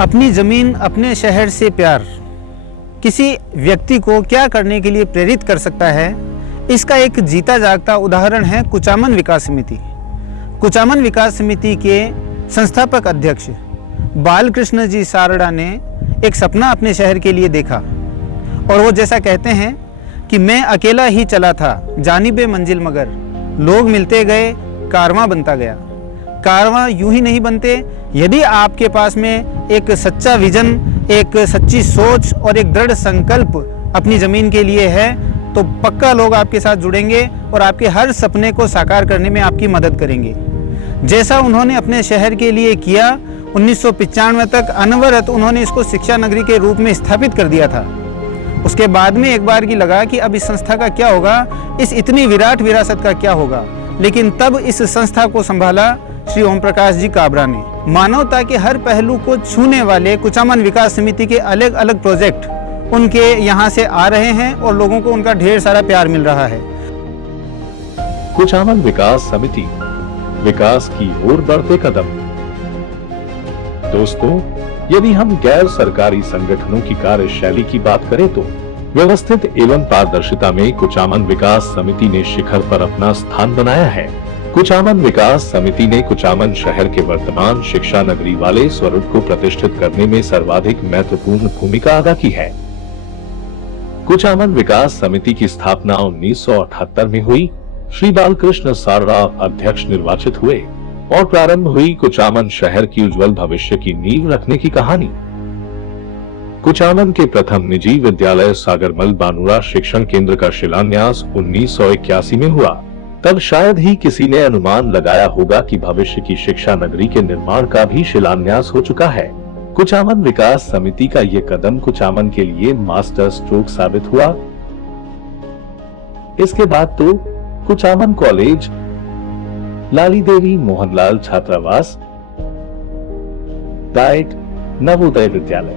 अपनी ज़मीन, अपने शहर से प्यार किसी व्यक्ति को क्या करने के लिए प्रेरित कर सकता है, इसका एक जीता जागता उदाहरण है कुचामन विकास समिति। कुचामन विकास समिति के संस्थापक अध्यक्ष बालकृष्ण जी सारड़ा ने एक सपना अपने शहर के लिए देखा और वो जैसा कहते हैं कि मैं अकेला ही चला था जानिबे मंजिल मगर, लोग मिलते गए, कारवां बनता गया। कारवां यूं ही नहीं बनते, यदि आपके पास में एक सच्चा विजन, एक सच्ची सोच और एक दृढ़ संकल्प अपनी ज़मीन के लिए है तो पक्का लोग आपके साथ जुड़ेंगे और आपके हर सपने को साकार करने में आपकी मदद करेंगे। जैसा उन्होंने अपने शहर के लिए किया, 1995 तक अनवरत उन्होंने इसको शिक्षा नगरी के रूप में स्थापित कर दिया था। उसके बाद में एक बार की लगा कि अब इस संस्था का क्या होगा, इस इतनी विराट विरासत का क्या होगा, लेकिन तब इस संस्था को संभाला श्री ओम प्रकाश जी काबरा ने। मानवता के हर पहलू को छूने वाले कुचामन विकास समिति के अलग अलग प्रोजेक्ट उनके यहाँ से आ रहे हैं और लोगों को उनका ढेर सारा प्यार मिल रहा है। कुचामन विकास समिति, विकास की ओर बढ़ते कदम। दोस्तों, यदि हम गैर सरकारी संगठनों की कार्यशैली की बात करें तो व्यवस्थित एवं पारदर्शिता में कुचामन विकास समिति ने शिखर पर अपना स्थान बनाया है। कुचामन विकास समिति ने कुचामन शहर के वर्तमान शिक्षा नगरी वाले स्वरूप को प्रतिष्ठित करने में सर्वाधिक महत्वपूर्ण भूमिका अदा की है। कुचामन विकास समिति की स्थापना 1978 में हुई। श्री बालकृष्ण सारड़ा अध्यक्ष निर्वाचित हुए और प्रारंभ हुई कुचामन शहर की उज्जवल भविष्य की नींव रखने की कहानी। कुचामन के प्रथम निजी विद्यालय सागरमल बानुरा शिक्षण केंद्र का शिलान्यास 1981 में हुआ। तब शायद ही किसी ने अनुमान लगाया होगा कि भविष्य की शिक्षा नगरी के निर्माण का भी शिलान्यास हो चुका है। कुचामन विकास समिति का ये कदम कुचामन के लिए मास्टर स्ट्रोक साबित हुआ। इसके बाद तो कुचामन कॉलेज, लाली देवी मोहनलाल छात्रावास, डाइट, नवोदय विद्यालय,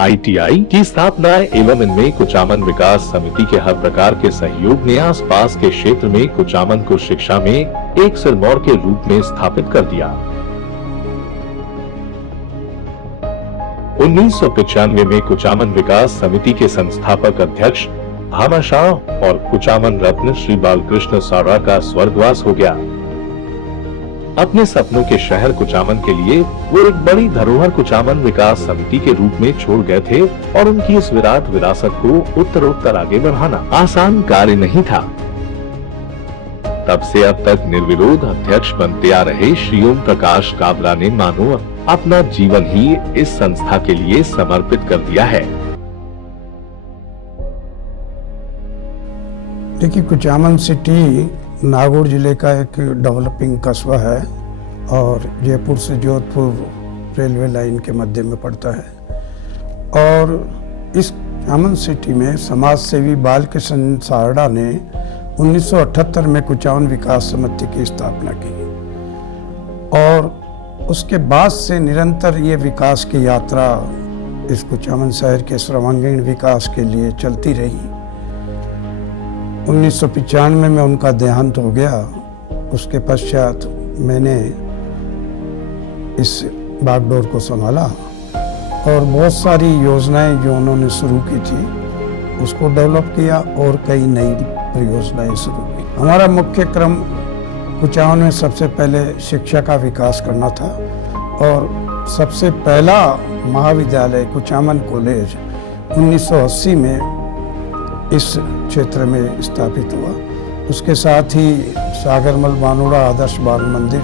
ITI की स्थापना एवं इनमें कुचामन विकास समिति के हर प्रकार के सहयोग ने आसपास के क्षेत्र में कुचामन को शिक्षा में एक सिरमौर के रूप में स्थापित कर दिया। 1995 में कुचामन विकास समिति के संस्थापक अध्यक्ष भामाशाह और कुचामन रत्न श्री बालकृष्ण सारड़ा का स्वर्गवास हो गया। अपने सपनों के शहर कुचामन के लिए वो एक बड़ी धरोहर कुचामन विकास समिति के रूप में छोड़ गए थे और उनकी इस विराट विरासत को उत्तरोत्तर आगे बढ़ाना आसान कार्य नहीं था। तब से अब तक निर्विरोध अध्यक्ष बनते आ रहे श्री ओम प्रकाश काबरा ने मानो अपना जीवन ही इस संस्था के लिए समर्पित कर दिया है। देखिए, कुचामन सिटी नागौर जिले का एक डेवलपिंग कस्बा है और जयपुर से जोधपुर रेलवे लाइन के मध्य में पड़ता है। और इस कुचामन सिटी में समाज सेवी बालकृष्ण सारड़ा ने 1978 में कुचामन विकास समिति की स्थापना की और उसके बाद से निरंतर ये विकास की यात्रा इस कुचामन शहर के सर्वांगीण विकास के लिए चलती रही। 1995 में उनका देहांत हो गया। उसके पश्चात मैंने इस बागडोर को संभाला और बहुत सारी योजनाएं जो उन्होंने शुरू की थी उसको डेवलप किया और कई नई परियोजनाएं शुरू की। हमारा मुख्य क्रम कुचामन में सबसे पहले शिक्षा का विकास करना था और सबसे पहला महाविद्यालय कुचामन कॉलेज 1980 में इस क्षेत्र में स्थापित हुआ। उसके साथ ही सागरमल बानुड़ा आदर्श बाल मंदिर,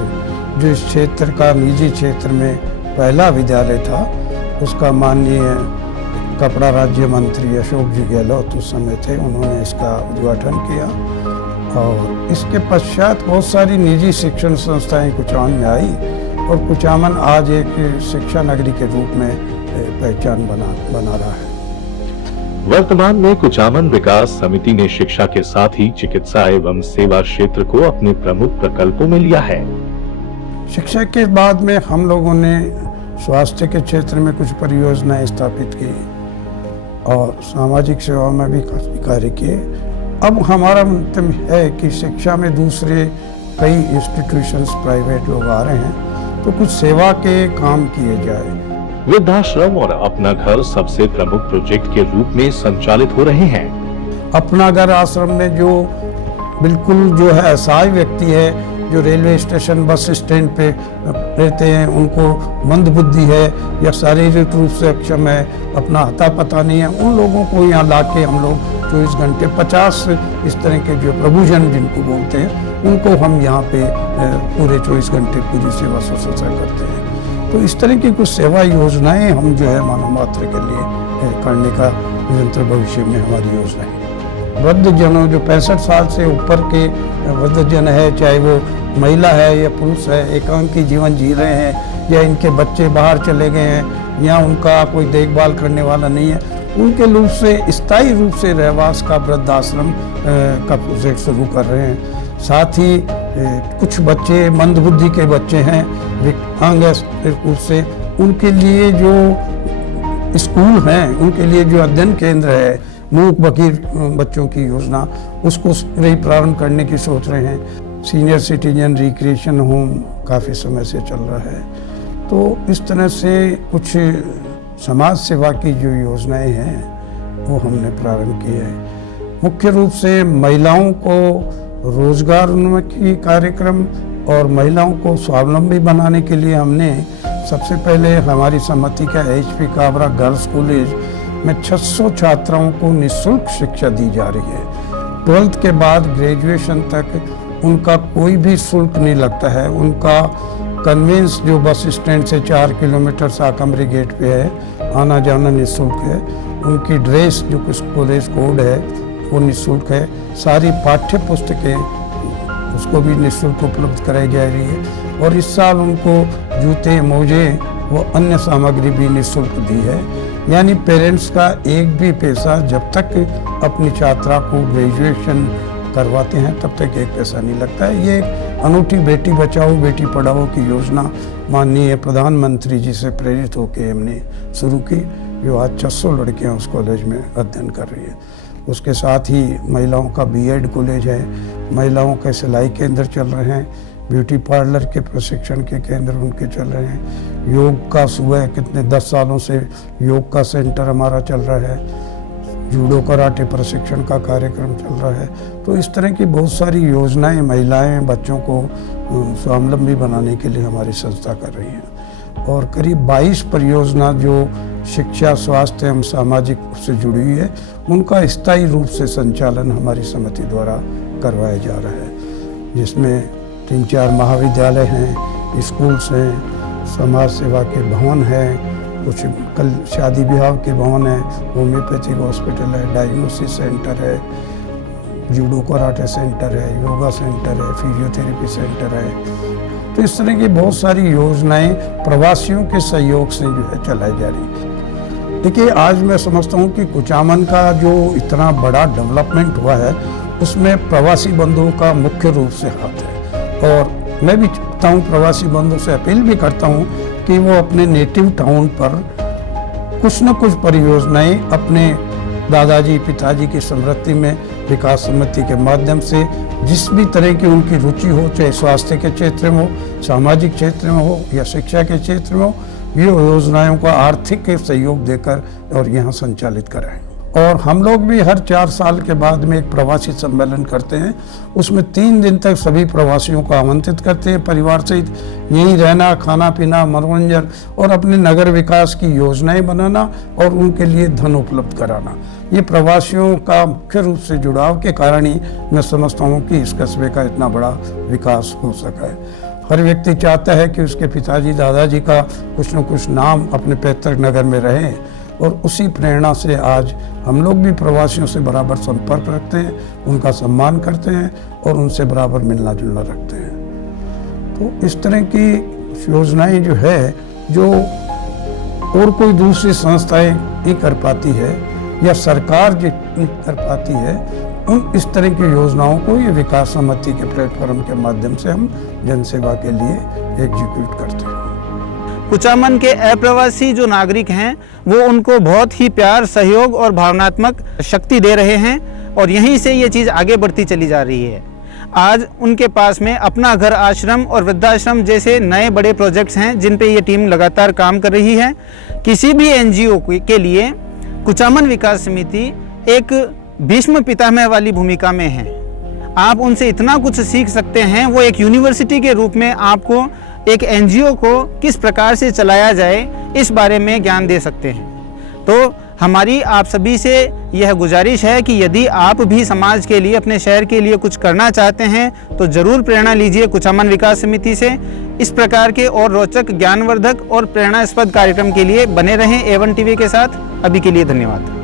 जो इस क्षेत्र का निजी क्षेत्र में पहला विद्यालय था, उसका माननीय कपड़ा राज्य मंत्री अशोक जी गहलोत उस समय थे, उन्होंने इसका उद्घाटन किया। और इसके पश्चात बहुत सारी निजी शिक्षण संस्थाएं कुचामन में आई और कुचामन आज एक शिक्षा नगरी के रूप में पहचान बना रहा है। वर्तमान में कुचामन विकास समिति ने शिक्षा के साथ ही चिकित्सा एवं सेवा क्षेत्र को अपने प्रमुख प्रकल्पों में लिया है। शिक्षा के बाद में हम लोगों ने स्वास्थ्य के क्षेत्र में कुछ परियोजनाएं स्थापित की और सामाजिक सेवा में भी काफी कार्य किए। अब हमारा मंतव्य है कि शिक्षा में दूसरे कई इंस्टीट्यूशंस प्राइवेट लोग आ रहे हैं तो कुछ सेवा के काम किए जाए। वृद्धाश्रम और अपना घर सबसे प्रमुख प्रोजेक्ट के रूप में संचालित हो रहे हैं। अपना घर आश्रम में जो बिल्कुल जो है असहाय व्यक्ति है, जो रेलवे स्टेशन बस स्टैंड पे रहते हैं, उनको मंदबुद्धि है या शारीरिक रूप से अक्षम है, अपना अता पता नहीं है, उन लोगों को यहाँ लाके हम लोग 24 घंटे 50 इस तरह के जो प्रभुजन जिनको बोलते हैं, उनको हम यहाँ पे पूरे 24 घंटे पूरी सेवा शुश्रूषा करते हैं। तो इस तरह की कुछ सेवा योजनाएं हम जो है मानव मात्र के लिए करने का निरंतर भविष्य में हमारी योजना है। वृद्धजनों जो 65 साल से ऊपर के वृद्धजन है, चाहे वो महिला है या पुरुष है, एकांकी जीवन जी रहे हैं या इनके बच्चे बाहर चले गए हैं या उनका कोई देखभाल करने वाला नहीं है, उनके रूप से स्थायी रूप से रहवास का वृद्धाश्रम का प्रोजेक्ट शुरू कर रहे हैं। साथ ही कुछ बच्चे मंदबुद्धि के बच्चे हैं, विकलांग रूप से, उनके लिए जो स्कूल हैं, उनके लिए जो अध्ययन केंद्र है, मूक बकीर बच्चों की योजना, उसको प्रारंभ करने की सोच रहे हैं। सीनियर सिटीजन रिक्रिएशन होम काफ़ी समय से चल रहा है। तो इस तरह से कुछ समाज सेवा की जो योजनाएं हैं वो हमने प्रारंभ की है। मुख्य रूप से महिलाओं को रोजगारोन्मुखी कार्यक्रम और महिलाओं को स्वावलंबी बनाने के लिए हमने सबसे पहले हमारी समिति का HP काबरा गर्ल्स कॉलेज में 600 छात्राओं को निःशुल्क शिक्षा दी जा रही है। 12th के बाद ग्रेजुएशन तक उनका कोई भी शुल्क नहीं लगता है। उनका कन्वेंस जो बस स्टैंड से 4 किलोमीटर शाकंभरी गेट पे है, आना जाना निःशुल्क है। उनकी ड्रेस जो कुछ कॉलेज कोड है वो निःशुल्क है। सारी पाठ्य पुस्तकें उसको भी निःशुल्क उपलब्ध कराई जा रही है और इस साल उनको जूते मोजे वो अन्य सामग्री भी निःशुल्क दी है। यानी पेरेंट्स का एक भी पैसा जब तक अपनी छात्रा को ग्रेजुएशन करवाते हैं तब तक एक पैसा नहीं लगता है। ये एक अनूठी बेटी बचाओ बेटी पढ़ाओ की योजना माननीय प्रधानमंत्री जी से प्रेरित होकर हमने शुरू की, जो आज 600 लड़कियां उस कॉलेज में अध्ययन कर रही है। उसके साथ ही महिलाओं का B.Ed कॉलेज है, महिलाओं के सिलाई केंद्र चल रहे हैं, ब्यूटी पार्लर के प्रशिक्षण के केंद्र उनके चल रहे हैं, योग का सुबह कितने 10 सालों से योग का सेंटर हमारा चल रहा है, जूडो कराटे प्रशिक्षण का कार्यक्रम चल रहा है। तो इस तरह की बहुत सारी योजनाएं महिलाएं बच्चों को स्वावलंबी बनाने के लिए हमारी संस्था कर रही है और करीब 22 परियोजना जो शिक्षा स्वास्थ्य एवं सामाजिक से जुड़ी हुई है उनका स्थायी रूप से संचालन हमारी समिति द्वारा करवाया जा रहा है, जिसमें 3-4 महाविद्यालय हैं, स्कूल्स हैं, समाज सेवा के भवन हैं, कुछ कल शादी ब्याह के भवन है, होम्योपैथिक हॉस्पिटल है, डायग्नोसिस सेंटर है, जूडो कराटे सेंटर है, योगा सेंटर है, फिजियोथेरेपी सेंटर है। तो इस तरह की बहुत सारी योजनाएं प्रवासियों के सहयोग से जो है चलाई जा रही है। देखिए, आज मैं समझता हूँ कि कुचामन का जो इतना बड़ा डेवलपमेंट हुआ है उसमें प्रवासी बंधुओं का मुख्य रूप से हाथ है और मैं भी चाहता हूँ, प्रवासी बंधुओं से अपील भी करता हूँ कि वो अपने नेटिव टाउन पर कुछ न कुछ परियोजनाएं अपने दादाजी पिताजी की स्मृति में विकास समिति के माध्यम से जिस भी तरह की उनकी रुचि हो, चाहे स्वास्थ्य के क्षेत्र में हो, सामाजिक क्षेत्र में हो या शिक्षा के क्षेत्र में हो, ये योजनाओं का आर्थिक सहयोग देकर और यहाँ संचालित कराएं। और हम लोग भी हर 4 साल के बाद में एक प्रवासी सम्मेलन करते हैं, उसमें 3 दिन तक सभी प्रवासियों को आमंत्रित करते हैं, परिवार सहित यहीं रहना, खाना पीना, मनोरंजन और अपने नगर विकास की योजनाएं बनाना और उनके लिए धन उपलब्ध कराना। ये प्रवासियों का मुख्य रूप से जुड़ाव के कारण ही मैं समझता हूँ कि इस कस्बे का इतना बड़ा विकास हो सका है। हर व्यक्ति चाहता है कि उसके पिताजी दादाजी का कुछ न कुछ नाम अपने पैतृक नगर में रहे और उसी प्रेरणा से आज हम लोग भी प्रवासियों से बराबर संपर्क रखते हैं, उनका सम्मान करते हैं और उनसे बराबर मिलना जुलना रखते हैं। तो इस तरह की योजनाएं जो है जो और कोई दूसरी संस्थाएं नहीं कर पाती है या सरकार जितनी कर पाती है, उन इस तरह की योजनाओं को ये विकास समिति के प्लेटफॉर्म के माध्यम से हम जनसेवा के लिए एग्जीक्यूट करते हैं। कुचामन के अप्रवासी जो नागरिक हैं वो उनको बहुत ही प्यार, सहयोग और भावनात्मक शक्ति दे रहे हैं और यहीं से ये चीज़ आगे बढ़ती चली जा रही है। आज उनके पास में अपना घर आश्रम और वृद्धाश्रम जैसे नए बड़े प्रोजेक्ट्स हैं जिन पे ये टीम लगातार काम कर रही है। किसी भी एनजीओ के लिए कुचामन विकास समिति एक भीष्म पितामह वाली भूमिका में है। आप उनसे इतना कुछ सीख सकते हैं, वो एक यूनिवर्सिटी के रूप में आपको एक एनजीओ को किस प्रकार से चलाया जाए इस बारे में ज्ञान दे सकते हैं। तो हमारी आप सभी से यह गुजारिश है कि यदि आप भी समाज के लिए, अपने शहर के लिए कुछ करना चाहते हैं तो ज़रूर प्रेरणा लीजिए कुचामन विकास समिति से। इस प्रकार के और रोचक, ज्ञानवर्धक और प्रेरणास्पद कार्यक्रम के लिए बने रहें A1 टीवी के साथ। अभी के लिए धन्यवाद।